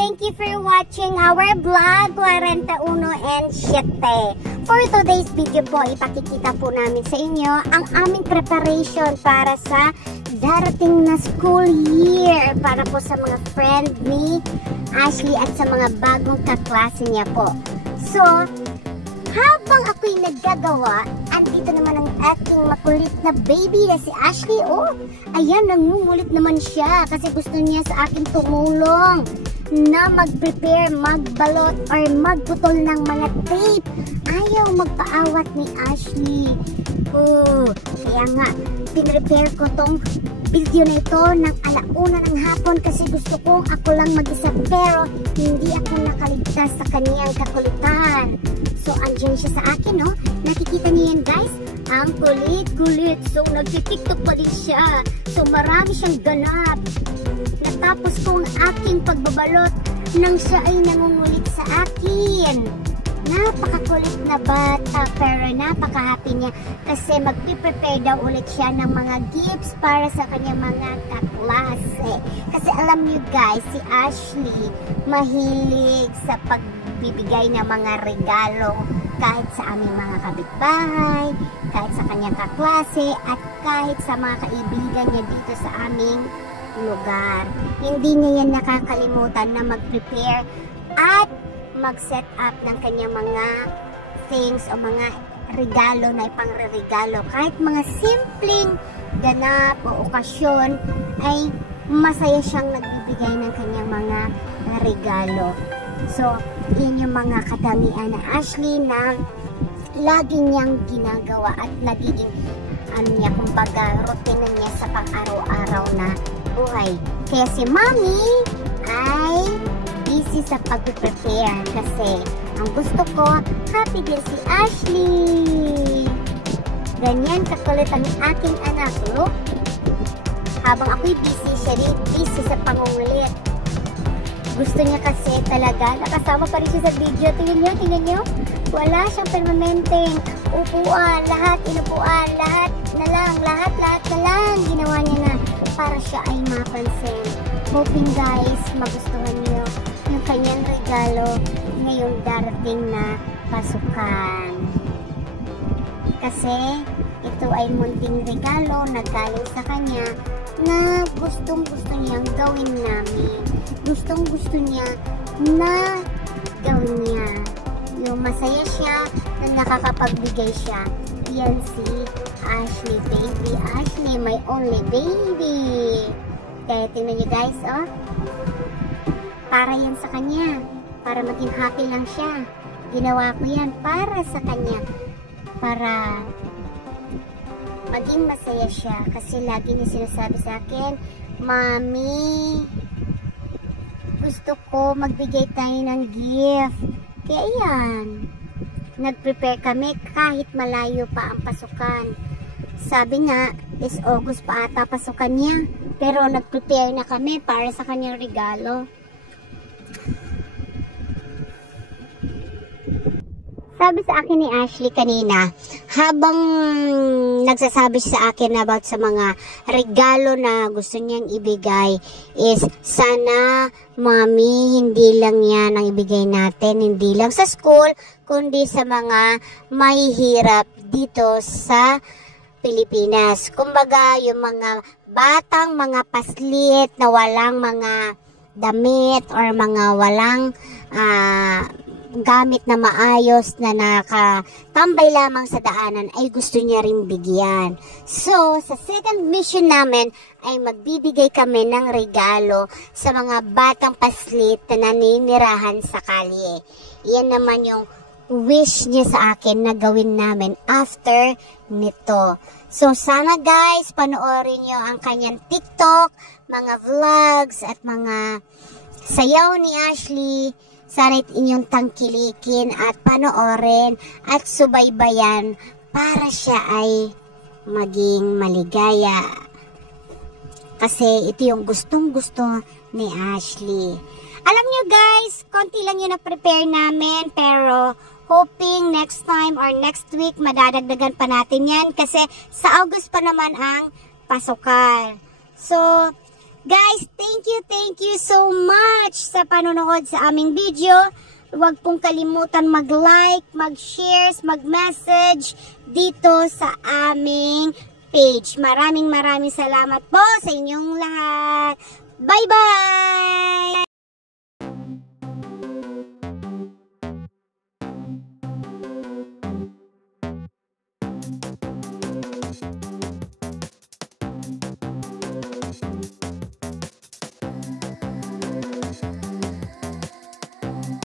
Thank you for watching our vlog 41 and 7. For today's video po, ipakikita po namin sa inyo ang aming preparation para sa darating na school year. Para po sa mga friend ni Ashley at sa mga bagong kaklase niya po. So, habang ako'y naggagawa, andito naman ang ating makulit na baby na si Ashley. Oh, ayan, nangungulit naman siya kasi gusto niya sa akin tumulong na mag-prepare, magbalot, or magputol ng mga tape. Ayaw magpaawat ni Ashley. Oh, kaya nga, pinrepare ko tong video na ito ng alauna ng hapon kasi gusto kong ako lang mag-isa, pero hindi ako nakaligtas sa kaniyang kakulitan. So, andyan siya sa akin, no? Nakikita niyo yan, guys? Ang kulit-kulit. So, nag-tiktok pa din siya. So, marami siyang ganap. Natapos ko ang aking pagbabalot nang siya ay nangungulit sa akin. Napakakulit na bata, pero napaka-happy niya kasi magpiprepare daw ulit siya ng mga gifts para sa kanyang mga kaklase. Kasi alam niyo, guys, si Ashley mahilig sa pagbibigay ng mga regalo kahit sa aming mga kapitbahay, kahit sa kanyang kaklase, at kahit sa mga kaibigan niya dito sa aming lugar. Hindi niya yan nakakalimutan na mag-prepare at mag-set up ng kanyang mga things o mga regalo na ipang-regalo. Kahit mga simpleng ganap o okasyon ay masaya siyang nagbibigay ng kanyang mga regalo. So, yun yung mga katangian na Ashley na lagi niyang ginagawa at nagiging niya, kumbaga, routine niya sa pang-araw-araw na buhay. Kaya si Mommy ay busy sa pag-prepare kasi ang gusto ko, happy din si Ashley. Ganyan kakulit ang aking anak, look. Habang ako'y busy, siya rin busy sa pangungulit. Gusto niya kasi talaga, nakasama pa rin siya sa video. Tingnan niyo. Wala siyang permanenteng upuan, lahat inupuan, lahat na lang ginawa niya na para siya ay mapansin. Hoping, guys, magustuhan niyo yung kanyang regalo ngayong darating na pasukan. Kasi ito ay munting regalo na galing sa kanya na gustong-gusto niyang gawin namin. Gustong-gusto niya na gawin niya. Yung masaya siya na nakakapagbigay siya. Yan si Ashley, baby. Ashley, my only baby. Kaya tingnan niyo, guys, oh. Para yan sa kanya. Para maging happy lang siya. Ginawa ko yan para sa kanya. Para maging masaya siya. Kasi lagi niya sinasabi sa akin, Mommy, gusto ko magbigay tayo ng gift. Kaya yan, nag-prepare kami kahit malayo pa ang pasukan. Sabi nga, is August pa ata pasukan niya. Pero nag-prepare na kami para sa kanyang regalo. Sabi sa akin ni Ashley kanina, habang nagsasabi sa akin about sa mga regalo na gusto niyang ibigay, is sana, Mommy, hindi lang yan ang ibigay natin, hindi lang sa school, kundi sa mga mahihirap dito sa Pilipinas. Kumbaga, yung mga batang mga paslit na walang mga damit or mga walang gamit na maayos na nakatambay lamang sa daanan ay gusto niya rin bigyan. So, sa second mission namin ay magbibigay kami ng regalo sa mga batang paslit na naninirahan sa kalye. Yan naman yung wish niya sa akin na gawin namin after nito. So, sana, guys, panoorin niyo ang kanyang TikTok, mga vlogs at mga sayaw ni Ashley. Sana inyong tangkilikin at panoorin at subaybayan para siya ay maging maligaya. Kasi ito yung gustong-gusto ni Ashley. Alam nyo, guys, konti lang yun na prepare namin, pero hoping next time or next week madadagdagan pa natin yan kasi sa August pa naman ang pasukan. So, Guys, thank you so much sa panonood sa aming video. Huwag pong kalimutan mag-like, mag-share, mag-message dito sa aming page. Maraming salamat po sa inyong lahat. Bye-bye!